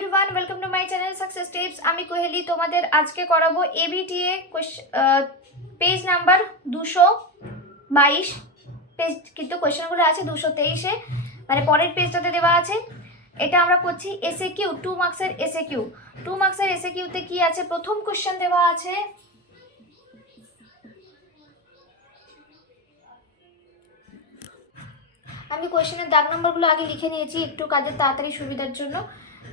Everyone, welcome to my channel success tips. আমি কোহেলি তোমাদের আজকে করাবো এবিটিএ পেজ নাম্বার 222 পেজ, কিন্তু কোয়েশ্চেনগুলো আছে 223-এ, মানে পরের পেজটাতে দেওয়া আছে। এটা আমরা করছি এসএ কিউ, 2 মার্কসের এসএ কিউ। 2 মার্কসের এসএ কিউতে কি আছে, প্রথম কোয়েশ্চেন দেওয়া আছে আমি কোয়েশ্চেনের দাগ নম্বরগুলো আগে লিখে নিয়েছি একটু কাজের তাড়াতাড়ি সুবিধার জন্য।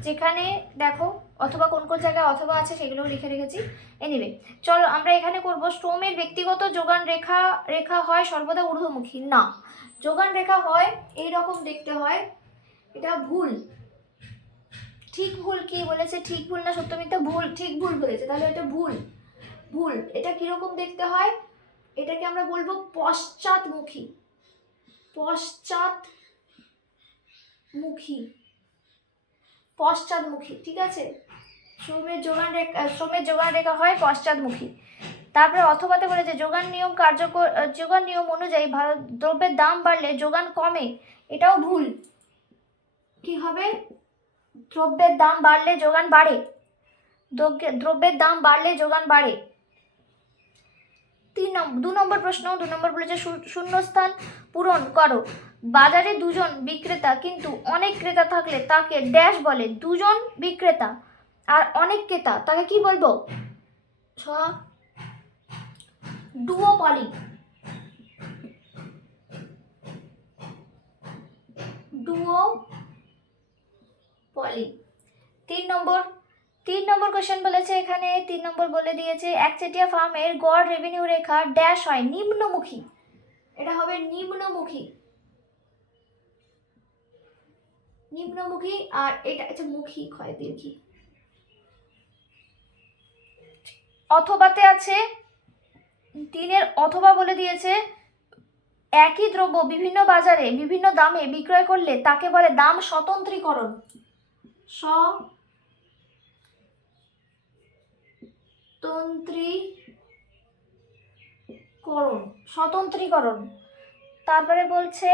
যেখানে দেখো অথবা কোন কোন জায়গায় অথবা আছে সেগুলোও লিখে রেখেছি। এনিওয়ে, চলো আমরা এখানে করব শ্রমের ব্যক্তিগত যোগান রেখা হয় সর্বদা ঊর্ধ্বমুখী। না, যোগান রেখা হয় এই রকম দেখতে হয়। এটা ভুল। ঠিক ভুল কি বলেছে, ঠিক ভুল না সত্য মিথ্যা, ভুল, ঠিক ভুল বলেছে, তাহলে এটা ভুল। ভুল এটা কিরকম দেখতে হয়, এটাকে আমরা বলবো পশ্চাৎমুখী। পশ্চাৎমুখী, ঠিক আছে। শ্রমের যোগান রেখা হয় পশ্চাৎমুখী। তারপরে অথবাতে বলেছে যোগান নিয়ম অনুযায়ী দ্রব্যের দাম বাড়লে যোগান কমে। এটাও ভুল। কি হবে, দ্রব্যের দাম বাড়লে যোগান বাড়ে। দ্রব্যের দাম বাড়লে যোগান বাড়ে। 2 নম্বর প্রশ্ন, 2 নম্বর বলেছে শূন্যস্থান পূরণ করো। বাজারে দুজন বিক্রেতা কিন্তু অনেক ক্রেতা থাকলে তাকে ড্যাশ বলে। দুজন বিক্রেতা আর অনেক ক্রেতা, তাকে কি বলবো? ডুওপলি। ডুওপলি। 3 নম্বর কোশ্চেন বলেছে এখানে, 3 নম্বর বলে দিয়েছে একচেটিয়া ফার্মের গড় রেভিনিউ রেখা ড্যাশ হয় নিম্নমুখী। এটা হবে নিম্নমুখী। আর এটা হচ্ছে মুখী, ক্ষয় দীর্ঘী। অথবাতে আছে 3-এর অথবা বলে দিয়েছে একই দ্রব্য বিভিন্ন বাজারে বিভিন্ন দামে বিক্রয় করলে তাকে বলে দাম স্বতন্ত্রীকরণ। স্বতন্ত্রীকরণ। তারপরে বলছে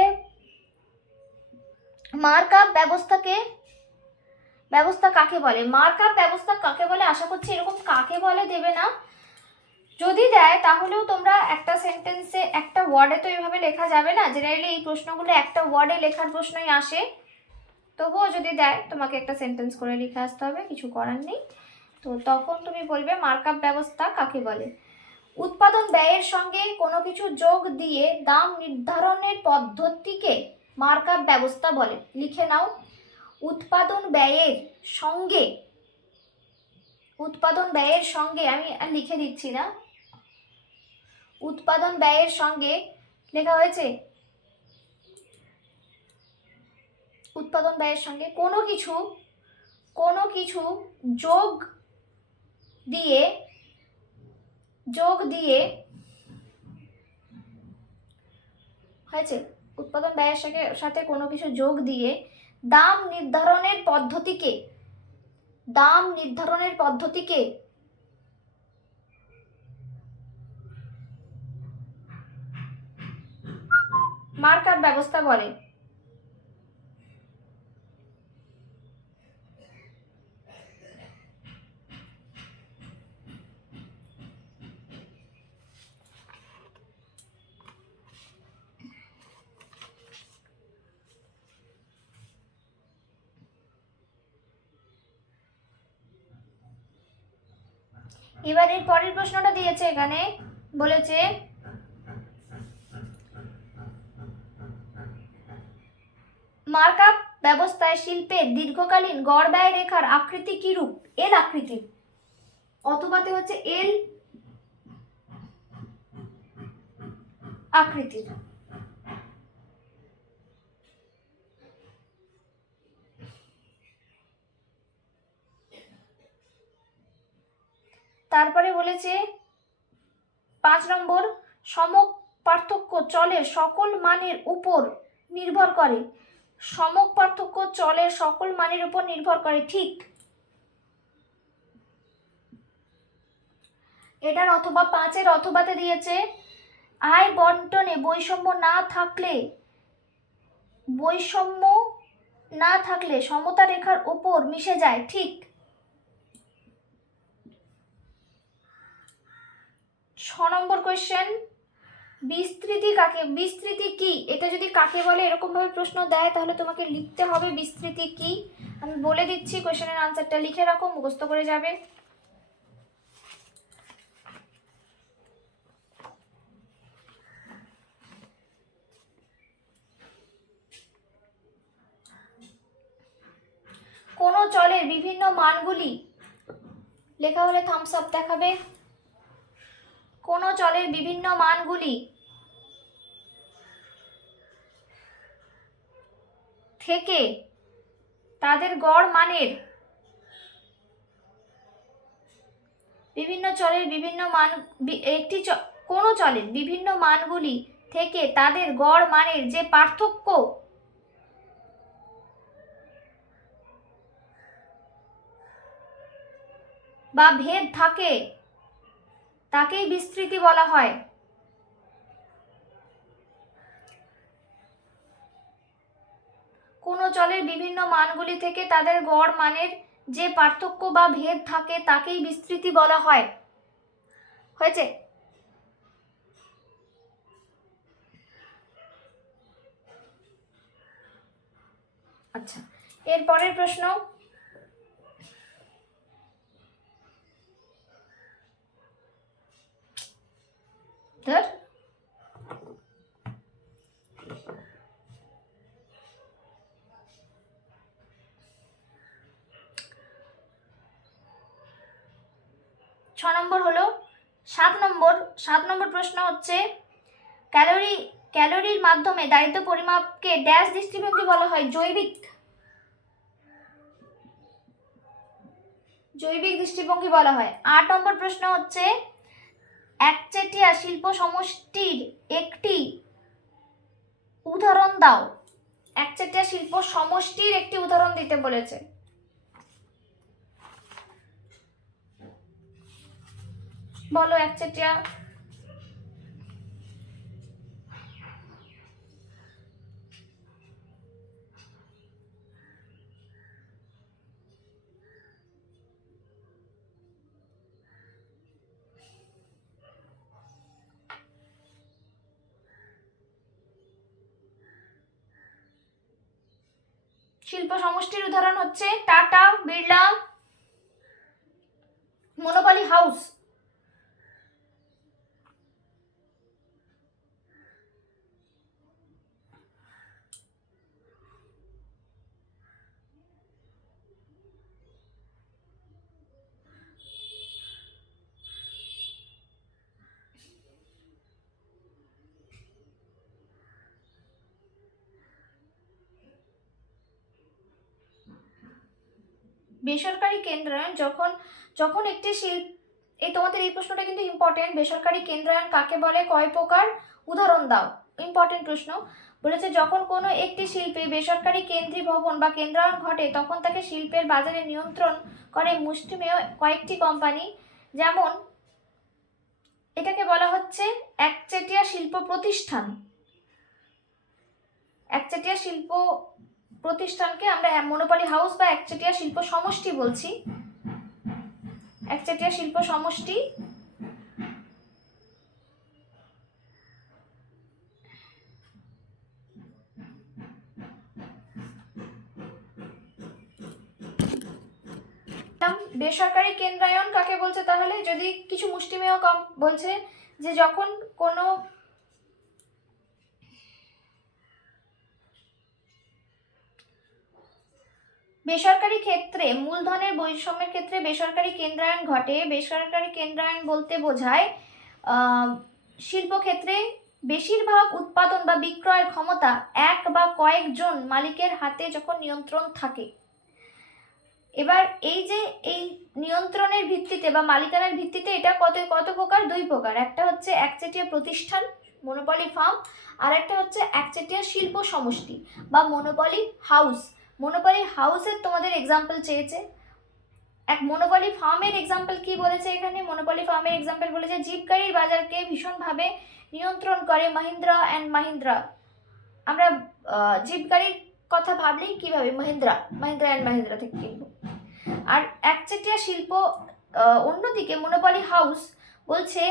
মার্কআপ ব্যবস্থা কাকে বলে। মার্কআপ ব্যবস্থা কাকে বলে, আশা করছি এরকম কাকে বলে দেবে না। যদি দেয় তাহলেও তোমরা একটা সেন্টেন্সে একটা ওয়ার্ডে তো এইভাবে লেখা যাবে না, জেনারেলি এই প্রশ্নগুলো একটা ওয়ার্ডে লেখার প্রশ্নই আসে। তবুও যদি দেয় তোমাকে একটা সেন্টেন্স করে লিখে আসতে হবে, কিছু করার নেই। তো তখন তুমি বলবে মার্কআপ ব্যবস্থা কাকে বলে। উৎপাদন ব্যয়ের সঙ্গে কোনো কিছু যোগ দিয়ে দাম নির্ধারণের পদ্ধতিকে মার্কআপ ব্যবস্থা বলে। লিখে নাও, উৎপাদন ব্যয়ের সঙ্গে আমি লিখে দিচ্ছি না, উৎপাদন ব্যয়ের সঙ্গে লেখা হয়েছে, উৎপাদন ব্যয়ের সঙ্গে কোনো কিছু যোগ দিয়ে হয়েছে। উৎপাদন ব্যয়ের সাথে কোনো কিছু যোগ দিয়ে দাম নির্ধারণের পদ্ধতিকে মার্কআপ ব্যবস্থা বলে। এবার এর পরের প্রশ্নটা দিয়েছে এখানে, বলেছে মার্কআপ ব্যবস্থায় শিল্পের দীর্ঘকালীন গড় ব্যয় রেখার আকৃতি কি রূপ। এল আকৃতির। অথবাতে হচ্ছে এল আকৃতির। তারপরে বলেছে 5 নম্বর সমক পার্থক্য চলের সকল মানের উপর নির্ভর করে। সমক পার্থক্য চলের সকল মানের উপর নির্ভর করে, ঠিক। এটার অথবা 5-এর অথবাতে দিয়েছে আয় বন্টনে বৈষম্য না থাকলে সমতা রেখার ওপর মিশে যায়, ঠিক। 6 নম্বর কোয়েশ্চেন, বিস্তৃতি কি, এটা যদি কাকে বলে এরকম ভাবে প্রশ্ন দেয় তাহলে তোমাকে লিখতে হবে বিস্তৃতি কি। আমি বলে দিচ্ছি, কোয়েশ্চেনের আনসারটা লিখে রাখো, মুখস্থ করে যাবে। কোন চলের বিভিন্ন মানগুলি, লেখা হলে থামস আপ দেখাবে। কোন চলের বিভিন্ন মানগুলি থেকে তাদের গড় মানের, বিভিন্ন চলের বিভিন্ন মান, কোন চলের বিভিন্ন মানগুলি থেকে তাদের গড় মানের যে পার্থক্য বা ভেদ থাকে তাকেই বিস্তৃতি বলা হয়। কোন চলের বিভিন্ন মানগুলি থেকে তাদের গড় মানের যে পার্থক্য বা ভেদ থাকে তাকেই বিস্তৃতি বলা হয়। হয়েছে? আচ্ছা, এর পরের প্রশ্ন, ধর 6 নম্বর হলো 7 নম্বর প্রশ্ন হচ্ছে, ক্যালোরির মাধ্যমে দারিদ্র পরিমাপকে ড্যাশ দৃষ্টিভঙ্গি বলা হয়? জৈবিক দৃষ্টিভঙ্গি বলা হয়। 8 নম্বর প্রশ্ন হচ্ছে, একচেটিয়া শিল্প সমষ্টির একটি উদাহরণ দাও। একচেটিয়া শিল্প সমষ্টির একটি উদাহরণ দিতে বলেছে। বলো একচেটিয়া। শিল্প সমষ্টির উদাহরণ হচ্ছে টাটা, বিড়লা, মনোপলি হাউস। বেসরকারি কেন্দ্রায়ন যখন একটি তোমাদের এই প্রশ্নটা কিন্তু ইম্পর্টেন্ট। বেসরকারি কেন্দ্রায়ন কাকে বলে, কয় প্রকার, উদাহরণ দাও। ইম্পর্টেন্ট প্রশ্ন। বলেছে যখন কোনো একটি শিল্পে বেসরকারি কেন্দ্রীভবন বা কেন্দ্রায়ন ঘটে তখন তাকে শিল্পের বাজারে নিয়ন্ত্রণ করে মুষ্টিমেয় কয়েকটি কোম্পানি, যেমন এটাকে বলা হচ্ছে একচেটিয়া শিল্প প্রতিষ্ঠান। একচেটিয়া শিল্প প্রতিষ্ঠানকে আমরা মনোপলি হাউস বা একচেটিয়া শিল্প সমষ্টি বলছি। একচেটিয়া শিল্প সমষ্টি। বেসরকারি কেন্দ্রায়ন কাকে বলছে তাহলে, যদি কিছু মুষ্টিমেয় বলছে যে যখন কোনো বেসরকারি ক্ষেত্রে মূলধনের বৈষম্যের ক্ষেত্রে বেসরকারি কেন্দ্রায়ন ঘটে। বেসরকারি কেন্দ্রায়ন বলতে বোঝায় শিল্পক্ষেত্রে বেশিরভাগ উৎপাদন বা বিক্রয়ের ক্ষমতা এক বা কয়েকজন মালিকের হাতে যখন নিয়ন্ত্রণ থাকে। এবার এই যে এই নিয়ন্ত্রণের ভিত্তিতে বা মালিকানার ভিত্তিতে এটা কত প্রকার, 2 প্রকার। একটা হচ্ছে একচেটিয়া প্রতিষ্ঠান মনোপলি ফার্ম, আর একটা হচ্ছে একচেটিয়া শিল্প সমষ্টি বা মনোপলি হাউস। মনোপলি হাউসের তোমাদের এক্সাম্পল চেয়েছে। এক মনোপলি ফার্মের এক্সাম্পল কি বলেছে এখানে, মনোপলি ফার্মের এক্সাম্পল বলেছে জিপ গাড়ির বাজারকে ভীষণভাবে নিয়ন্ত্রণ করে মাহিন্দ্রা অ্যান্ড মাহিন্দ্রা। আমরা জিপ গাড়ির কথা ভাবলেই কীভাবে মাহিন্দ্রা অ্যান্ড মাহিন্দ্রা থেকে কিনবো। আর একচেটিয়া শিল্প অন্যদিকে মনোপলি হাউস বলছে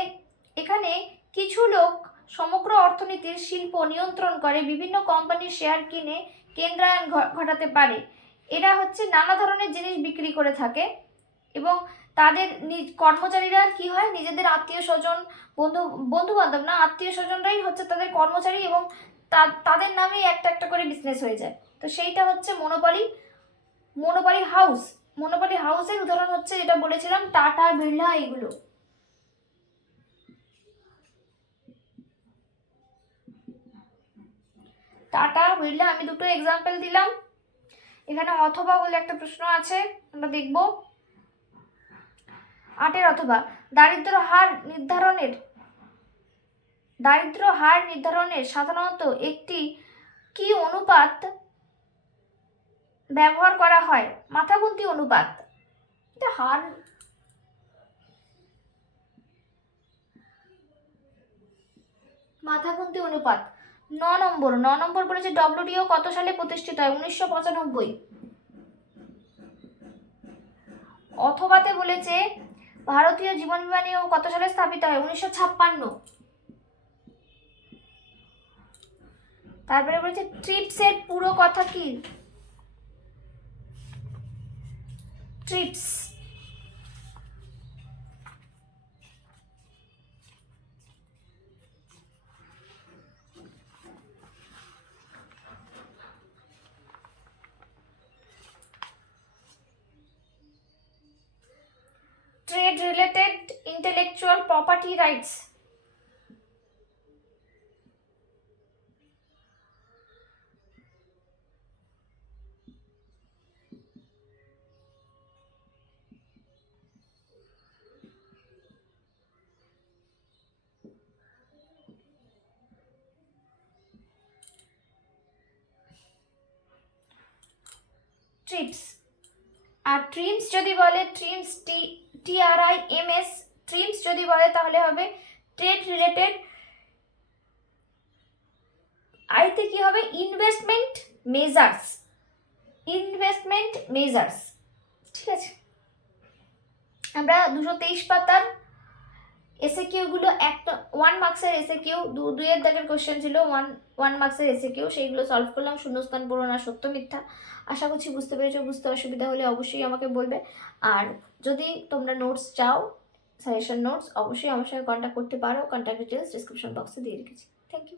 এখানে কিছু লোক সমগ্র অর্থনীতির শিল্প নিয়ন্ত্রণ করে, বিভিন্ন কোম্পানির শেয়ার কিনে কেন্দ্রায়ন ঘটাতে পারে। এরা হচ্ছে নানা ধরনের জিনিস বিক্রি করে থাকে এবং তাদের কর্মচারীরা কি হয়, নিজেদের আত্মীয় স্বজন বন্ধু বান্ধব না, আত্মীয় স্বজনরাই হচ্ছে তাদের কর্মচারী এবং তাদের নামেই একটা একটা করে বিজনেস হয়ে যায়। তো সেইটা হচ্ছে মনোপলি হাউস। মনোপলি হাউসের উদাহরণ হচ্ছে যেটা বলেছিলাম টাটা, বিড়লা, এগুলো। টাটা, বিড়লা আমি দুটো এক্সাম্পল দিলাম। এখানে অথবা বলে একটা প্রশ্ন আছে, আমরা দেখব। 8 অথবা দারিদ্র হার নির্ধারণের সাধারণত একটি কি অনুপাত ব্যবহার করা হয়? মাথাগুন্তি অনুপাত। এটা হার মাথাগুন্তি অনুপাত। 9 নম্বর বলেছে ডব্লিউটিও কত সালে প্রতিষ্ঠিত হয়? 1995। অথবাতে বলেছে ভারতীয় জীবন বীমা নিয়ম কত সালে স্থাপিত হয়? 1956। তারপরে বলেছে ট্রিপসের পুরো কথা কি? TRIPS trade related intellectual property rights. TRIPS. আর ট্রিমস যদি বলে, ট্রিমস TRIMS, ট্রিমস যদি বলে তাহলে হবে ট্রেড রিলেটেড, আইতে কি হবে? Investment measures. ঠিক আছে, আমরা 223 পাতার এসএকিউ গুলো, একটা 1 মার্কসের এসএকিউ, 2 দাগের কোশ্চেন ছিল, 1 মার্কসের এসএকিউ, সেইগুলো সলভ করলাম। শূন্যস্থান পূরণ আর সত্য মিথ্যা। আশা করছি বুঝতে পেরেছো। বুঝতে অসুবিধা হলে অবশ্যই আমাকে বলবে। আর যদি তোমরা নোটস চাও, সাজেশন নোটস, অবশ্যই আমার সঙ্গে কন্ট্যাক্ট করতে পারো। কন্ট্যাক্ট ডিটেলস ডিসক্রিপশন বক্সে দিয়ে রেখেছি। Thank you.